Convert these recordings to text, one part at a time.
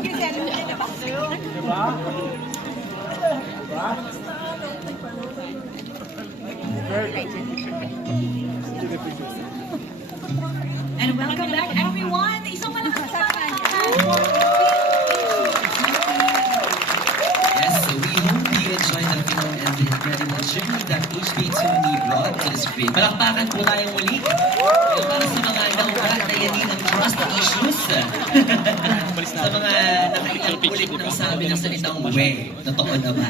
And welcome back, everyone. Isang malakas sa Yes, so we hope you enjoyed the film and the incredible journey that HB2Me brought to the screen. Palakpakan po tayo muli. Kaya para sa mga naugat na yan ng trust issues. Sa mga nakailang ulit ng sabi ng salitang we. Totoo na ba?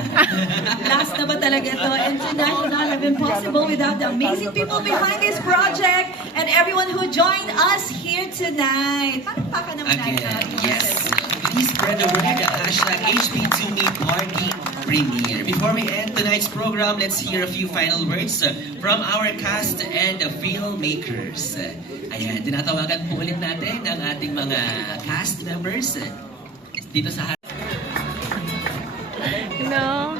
Last na ba talaga to? And tonight would not have been possible without the amazing people behind this project and everyone who joined us here tonight. Palakpakan naman Again, natin. yes. Please spread the word at hashtag HB2Me Party Premiere. Before we end tonight's program, let's hear a few final words from our cast and the filmmakers. Ayan, tinatawagan po ulit natin ang ating mga cast members dito sa No.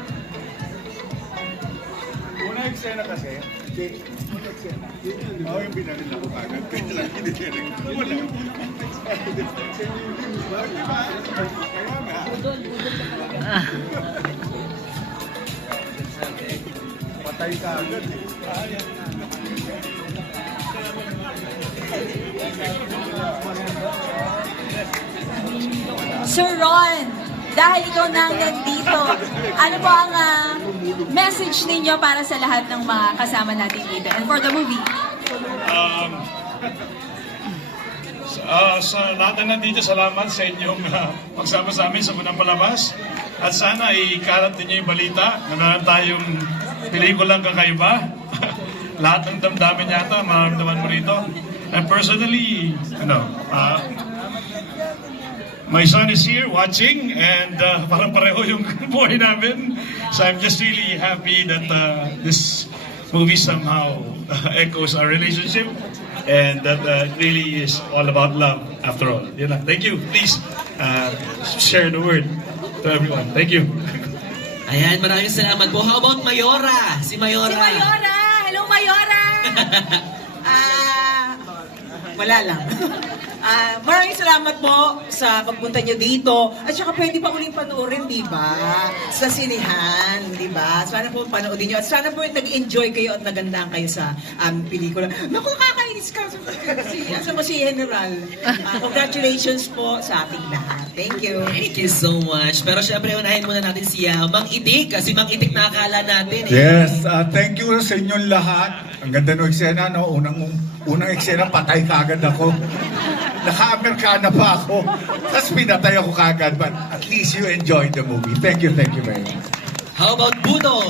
Una eksena kasi, una eksena, ako yung binalin ako agad, kaya lang hindi siya wala. Kaya nga. Patay ka agad eh. Sir Ron, dahil ikaw nang nandito, ano po ang message ninyo para sa lahat ng mga kasama natin dito and for the movie? Sa lahat na nandito, salamat sa inyong pagsama sa amin sa unang palabas. At sana ikalat ninyo yung balita na meron tayong pelikulang kakaiba. Lahat ng damdamin yata, mararamdaman mo rito. And personally, my son is here watching and parang pareho yung buhay namin. So I'm just really happy that this movie somehow echoes our relationship and that really is all about love after all. Yun lang. Thank you. Please share the word to everyone. Thank you. Ayan, maraming salamat po. How about Mayora? Si Mayora. Si Mayora! Hello, Mayora! Wala lang. Maraming salamat po sa pagpunta nyo dito. At saka pwede pa uling panoorin, di ba? Sa sinihan, di ba? Sana po panoodin nyo. At sana po nag-enjoy kayo at nagandaan kayo sa pelikula. Naku, kakainis ka. Sa mo si General. Congratulations po sa ating lahat. Thank you. Thank you so much. Pero syempre, unahin muna natin si Mang Itik. Kasi Mang Itik na akala natin eh. Yes, thank you sa inyong lahat. Ang ganda ng eksena, no? Unang eksena, patay kagad ako. Naka-Amerikana pa ako. Tapos pinatay ako kagad. But at least you enjoyed the movie. Thank you very much. How about Budol?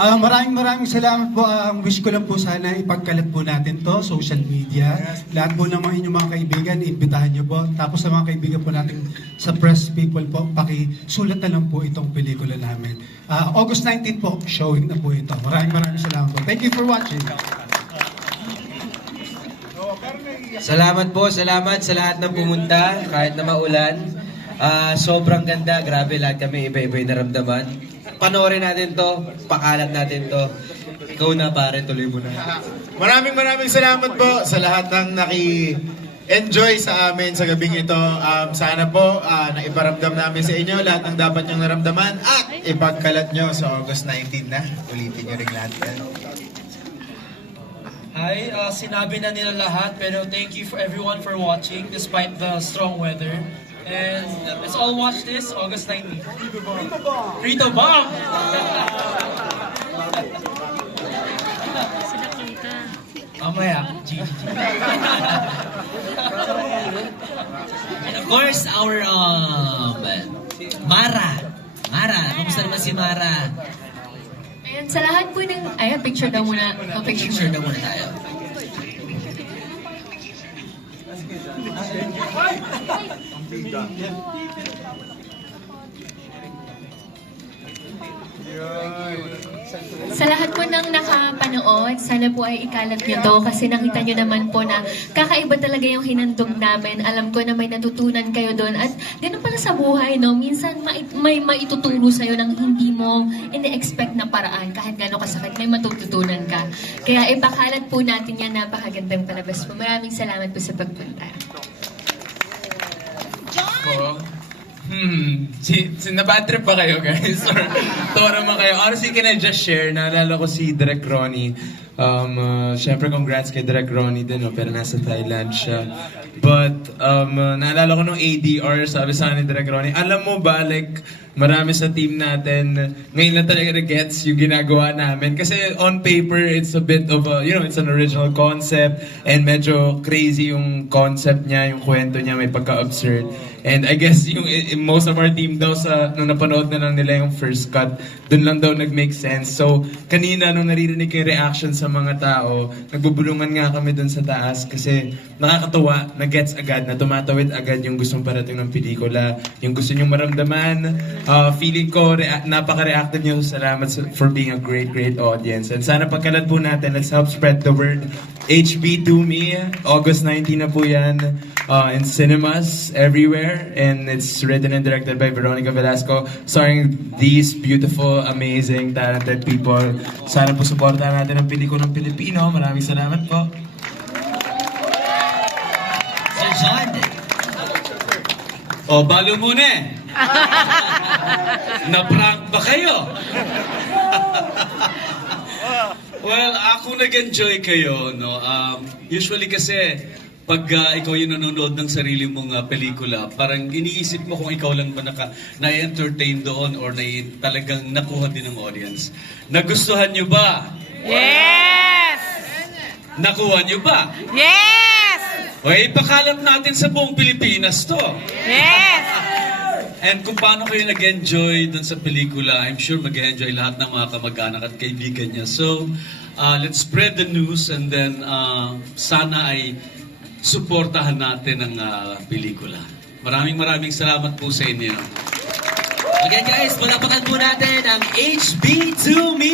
Maraming salamat po. Ang wish ko lang po sana ipagkalat po natin to, social media. Lahat po ng mga inyong mga kaibigan, imbitahan nyo po. Tapos sa mga kaibigan po natin sa press people po, pakisulat na lang po itong pelikula namin. August 19 po, showing na po ito. Maraming salamat po. Thank you for watching. Salamat po, salamat sa lahat ng pumunta, kahit na maulan. Sobrang ganda, grabe, lahat kami iba-iba yung naramdaman. Panoorin natin to, pakalat natin to. Ikaw na pare, tuloy mo na. Maraming salamat po sa lahat ng naki-enjoy sa amin sa gabing ito. Sana po naiparamdam namin sa inyo lahat ng dapat nyong naramdaman at ipagkalat nyo sa August 19 na. Ulitin nyo rin lahat yan. Hi, sinabi na nila lahat, pero thank you for everyone for watching despite the strong weather. And let's all watch this August 19th. Rito Bomb! Mamaya, Gigi. And of course, our Mara. Kamusta naman si Mara? Ayan, sa lahat po ng... Ayan, picture daw muna. Picture daw muna tayo. Sa lahat po ng nakapanood, sana po ay ikalat nyo to kasi nakita nyo naman po na kakaiba talaga yung hinandog namin. Alam ko na may natutunan kayo doon at ganoon pala sa buhay, no? Minsan may maituturo sa'yo ng hindi mo ini-expect na paraan. Kahit gano'ng kasakit, may matututunan ka. Kaya ipakalat po natin yan, napakagandang palabas po. Maraming salamat po sa pagpunta. John! Ako? Nabad trip pa kayo, guys? Or tawa naman kayo? Honestly, can I just share? Naalala ko si Direk Ronnie. Siyempre, congrats kay Direk Ronnie din, no? Pero nasa Thailand siya. But, naalala ko nung ADR, sabi sa ni Direk Ronnie, alam mo ba, like, marami sa team natin, ngayon lang talaga na-gets yung ginagawa namin. Kasi on paper, it's a bit of a, it's an original concept, and medyo crazy yung concept niya, yung kwento niya, may pagka-absurd. And I guess yung most of our team daw nung napanood na lang nila yung first cut, dun lang daw nag-make sense. So, kanina nung naririnig yung reaction sa mga tao, nagbubulungan nga kami dun sa taas kasi nakakatuwa, na-gets agad, na tumatawid agad yung gustong parating ng pelikula, yung gusto nyong maramdaman. Feeling ko, napaka-reactive nyo. Salamat for being a great, great audience. And sana pagkalat po natin, let's help spread the word. HB2Me, August 19 na po yan, in cinemas everywhere. And it's written and directed by Veronica Velasco, starring these beautiful, amazing, talented people. Sana po supportahan natin ang pelikulang Pilipino. Maraming salamat po. Sir John. O, balo muna eh. Na-prank ba kayo? Well, ako nag-enjoy kayo, no? Usually kasi, pag ikaw yung nanonood ng sarili mong pelikula, parang iniisip mo kung ikaw lang ba na-entertain doon or talagang nakuha din ng audience. Nagustuhan nyo ba? Yes! Nakuha nyo ba? Yes! O, ipakalat natin sa buong Pilipinas to. Yes! And kung paano kayo nag-enjoy dun sa pelikula, I'm sure mag-enjoy lahat ng mga kamag-anak at kaibigan niya. So, let's spread the news and then sana ay suportahan natin ang pelikula. Maraming salamat po sa inyo. Again guys, palapakan po natin ang HB2Me!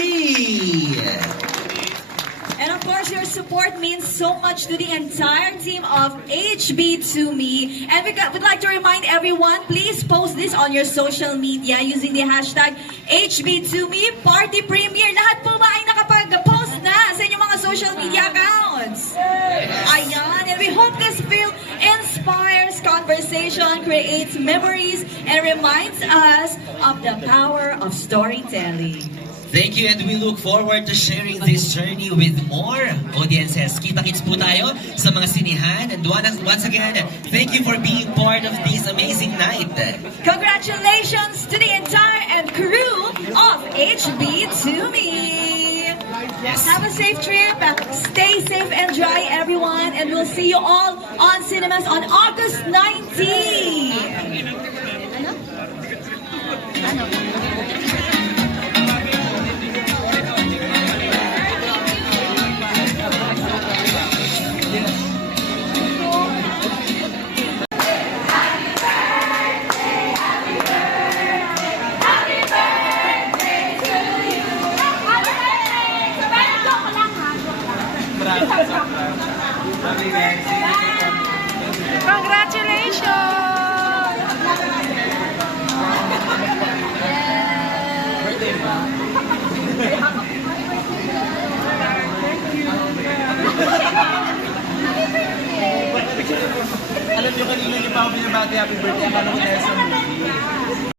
And of course, your support means so much to the entire team of HB2Me. And we'd like to remind everyone, please post this on your social media using the hashtag HB2Me Party Premiere. Lahat po ba ay nakapag-post na sa inyong mga social media accounts? Ayan, and we hope this film inspires conversation, creates memories, and reminds us of the power of storytelling. Thank you, and we look forward to sharing this journey with more audiences. Kita-kits po tayo sa mga sinihan. And once again, thank you for being part of this amazing night. Congratulations to the entire crew of HB2Me. Yes. Have a safe trip. Stay safe and dry, everyone. And we'll see you all on cinemas on August 19. Alam nyo kanina niyo pa ako binabati happy birthday. Akala ko